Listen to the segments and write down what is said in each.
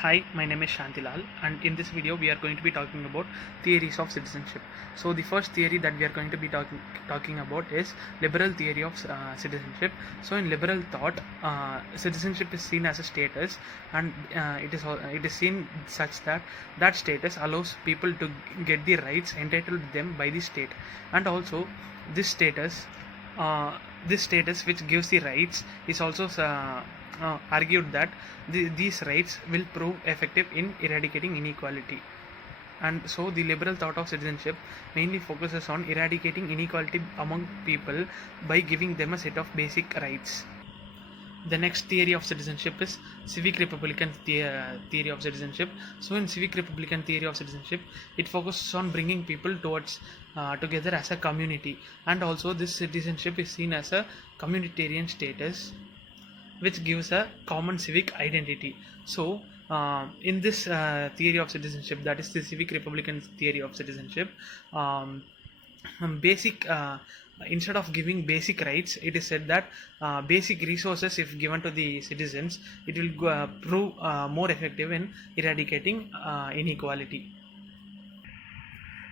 Hi, my name is Shantilal, and in this video we are going to be talking about theories of citizenship. So the first theory that we are going to be talking about is liberal theory of citizenship. So in liberal thought, citizenship is seen as a status, and it is seen such that that status allows people to get the rights entitled to them by the state, and also this status. This status which gives the rights is also argued that these rights will prove effective in eradicating inequality. And so the liberal thought of citizenship mainly focuses on eradicating inequality among people by giving them a set of basic rights. The next theory of citizenship is civic republican theory of citizenship. So in civic republican theory of citizenship, it focuses on bringing people towards together as a community, and also this citizenship is seen as a communitarian status which gives a common civic identity. So in this theory of citizenship, that is the civic republican theory of citizenship, basic instead of giving basic rights, it is said that basic resources, if given to the citizens, it will prove more effective in eradicating inequality.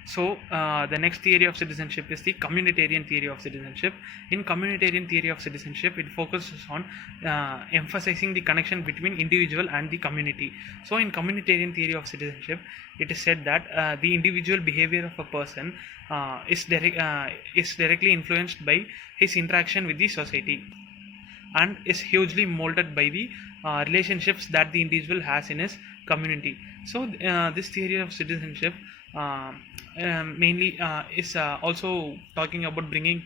So the next theory of citizenship is the communitarian theory of citizenship. In communitarian theory of citizenship, it focuses on emphasizing the connection between individual and the community. So in communitarian theory of citizenship, it is said that the individual behavior of a person is directly influenced by his interaction with the society, and is hugely molded by the relationships that the individual has in his community. So this theory of citizenship mainly is also talking about bringing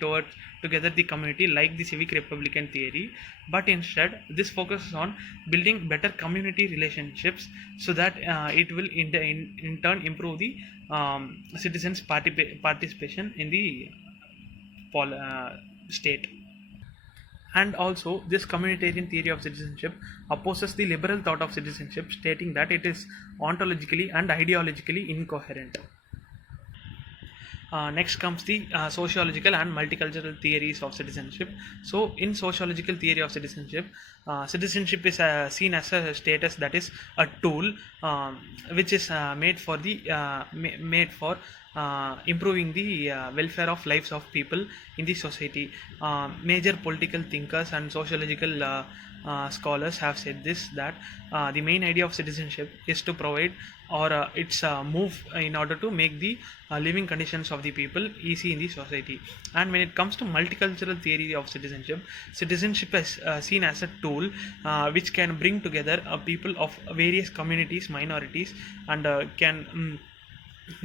together the community like the civic republican theory, but instead this focuses on building better community relationships so that it will in turn improve the citizens participation in the state. And also this communitarian theory of citizenship opposes the liberal thought of citizenship, stating that it is ontologically and ideologically incoherent. Next comes the sociological and multicultural theories of citizenship. So in sociological theory of citizenship, citizenship is seen as a status that is a tool which is made for improving the welfare of lives of people in the society. Major political thinkers and sociological scholars have said this, that the main idea of citizenship is to provide, or it's a move in order to make the living conditions of the people easy in the society. And when it comes to multicultural theory of citizenship, citizenship is seen as a tool which can bring together people of various communities, minorities, and can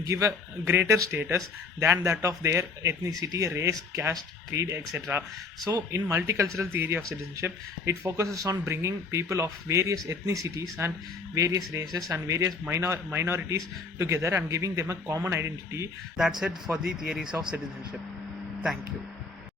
give a greater status than that of their ethnicity, race, caste, creed, etc. So in multicultural theory of citizenship, it focuses on bringing people of various ethnicities and various races and various minorities together and giving them a common identity. That's it for the theories of citizenship. Thank you.